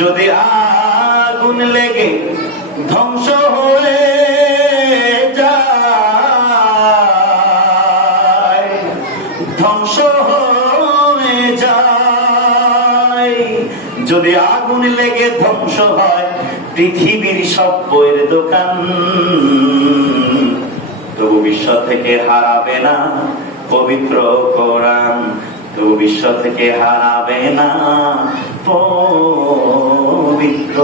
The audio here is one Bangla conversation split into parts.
যদি আগুন লেগে ধ্বংস হয়ে যায়, ধ্বংস হয়ে যায়, যদি আগুন লেগে ধ্বংস হয় পৃথিবীর সব বইয়ের দোকান, তবু বিশ্ব থেকে হারাবে না পবিত্র কোরআন, তবু বিশ্ব থেকে হারাবে না পবিত্র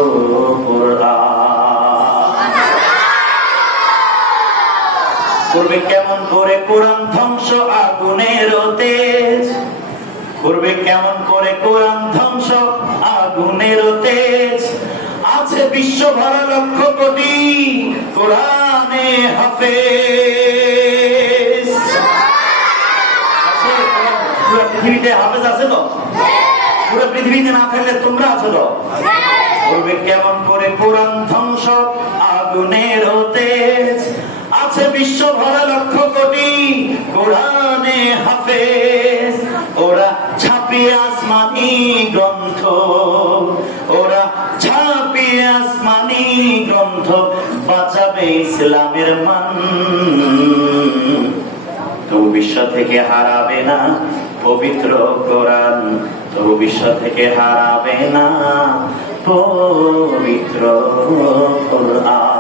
কোরআন। করবে কেমন করে কোরআন ধ্বংস আগুনের তেজ, করবে কেমন করে কোরআন ধ্বংস আগুনের তেজ, আছে বিশ্ব ভরা লক্ষ কোটি কোরআনে হাফেজ। পুরো পৃথিবীতে হাফেজ আছে তো? পুরো পৃথিবীতে না থাকলে তোমরা আছো তো? করবে কেমন করে কোরআন ধ্বংস আগুনের তেজ, আছে বিশ্ব ভরা লক্ষ কোটি কোরআনে হাফেজ। ওরা ছাপিয়ে আসমানি গ্রন্থ, ওরা ছাপিয়ে আসমানি গ্রন্থ, বাঁচাবে ইসলামের মান, তবু বিশ্ব থেকে হারাবে না পবিত্র কোরআন, তবু বিশ্ব থেকে হারাবে না পবিত্র কোরআন।